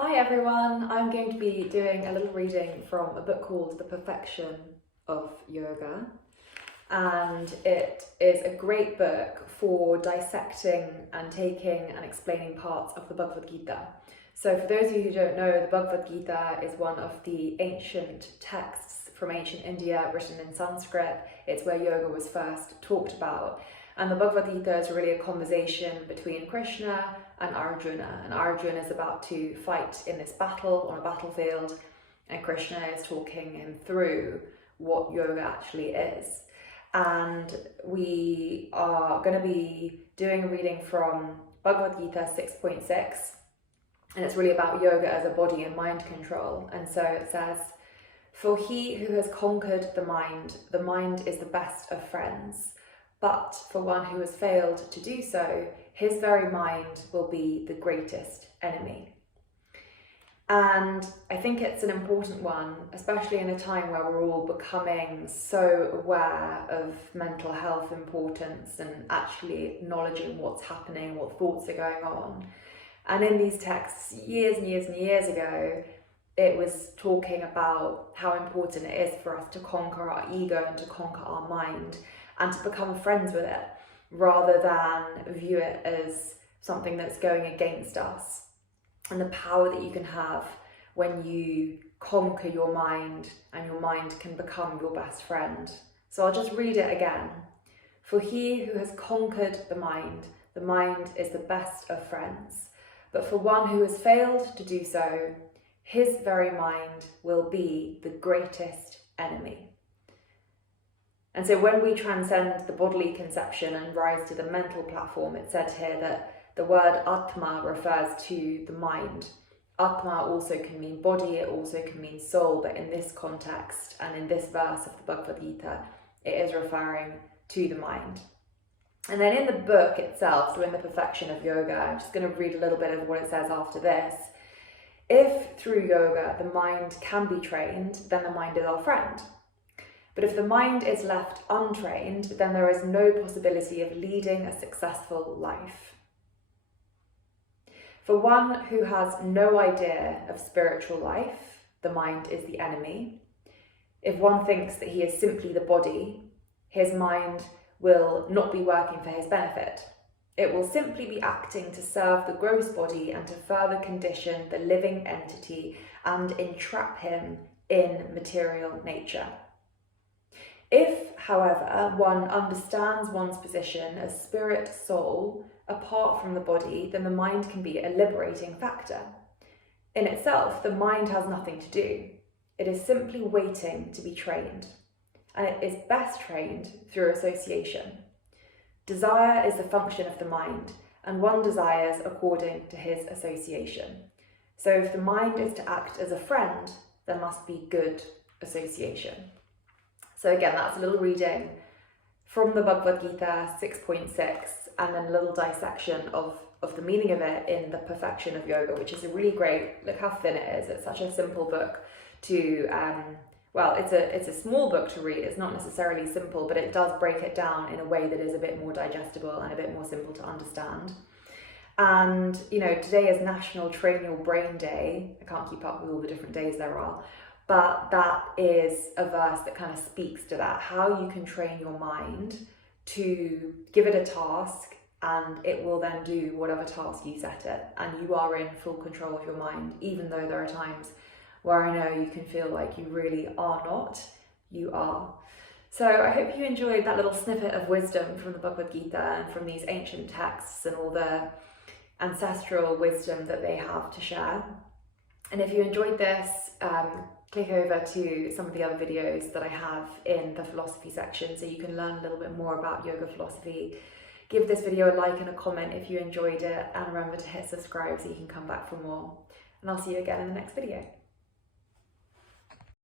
Hi everyone, I'm going to be doing a little reading from a book called The Perfection of Yoga, and it is a great book for dissecting and taking and explaining parts of the Bhagavad Gita. So for those of you who don't know, the Bhagavad Gita is one of the ancient texts from ancient India written in Sanskrit. It's where yoga was first talked about. And the Bhagavad Gita is really a conversation between Krishna and Arjuna. And Arjuna is about to fight in this battle on a battlefield, and Krishna is talking him through what yoga actually is. And we are going to be doing a reading from Bhagavad Gita 6.6, and it's really about yoga as a body and mind control. And so it says, "For he who has conquered the mind is the best of friends. But for one who has failed to do so, his very mind will be the greatest enemy." And I think it's an important one, especially in a time where we're all becoming so aware of mental health importance and actually acknowledging what's happening, what thoughts are going on. And in these texts, years and years and years ago, it was talking about how important it is for us to conquer our ego and to conquer our mind, and to become friends with it, rather than view it as something that's going against us. And the power that you can have when you conquer your mind, and your mind can become your best friend. So I'll just read it again. "For he who has conquered the mind is the best of friends. But for one who has failed to do so, his very mind will be the greatest enemy." And so when we transcend the bodily conception and rise to the mental platform, it said here that the word Atma refers to the mind. Atma also can mean body, it also can mean soul, but in this context and in this verse of the Bhagavad Gita, it is referring to the mind. And then in the book itself, so in The Perfection of Yoga, I'm just going to read a little bit of what it says after this. "If through yoga the mind can be trained, then the mind is our friend. But if the mind is left untrained, then there is no possibility of leading a successful life. For one who has no idea of spiritual life, the mind is the enemy. If one thinks that he is simply the body, his mind will not be working for his benefit. It will simply be acting to serve the gross body and to further condition the living entity and entrap him in material nature. If, however, one understands one's position as spirit soul apart from the body, then the mind can be a liberating factor. In itself, the mind has nothing to do. It is simply waiting to be trained, and it is best trained through association. Desire is the function of the mind, and one desires according to his association. So if the mind is to act as a friend, there must be good association." So again, that's a little reading from the Bhagavad Gita 6.6, and then a little dissection of the meaning of it in The Perfection of Yoga, which is a really great, look how thin it is. It's such a simple book to, it's a small book to read. It's not necessarily simple, but it does break it down in a way that is a bit more digestible and a bit more simple to understand. And, today is National Train Your Brain Day. I can't keep up with all the different days there are. But that is a verse that kind of speaks to that, how you can train your mind to give it a task, and it will then do whatever task you set it. And you are in full control of your mind, even though there are times where I know you can feel like you really are not, you are. So I hope you enjoyed that little snippet of wisdom from the Bhagavad Gita and from these ancient texts and all the ancestral wisdom that they have to share. And if you enjoyed this, click over to some of the other videos that I have in the philosophy section so you can learn a little bit more about yoga philosophy. Give this video a like and a comment if you enjoyed it, and remember to hit subscribe so you can come back for more. And I'll see you again in the next video.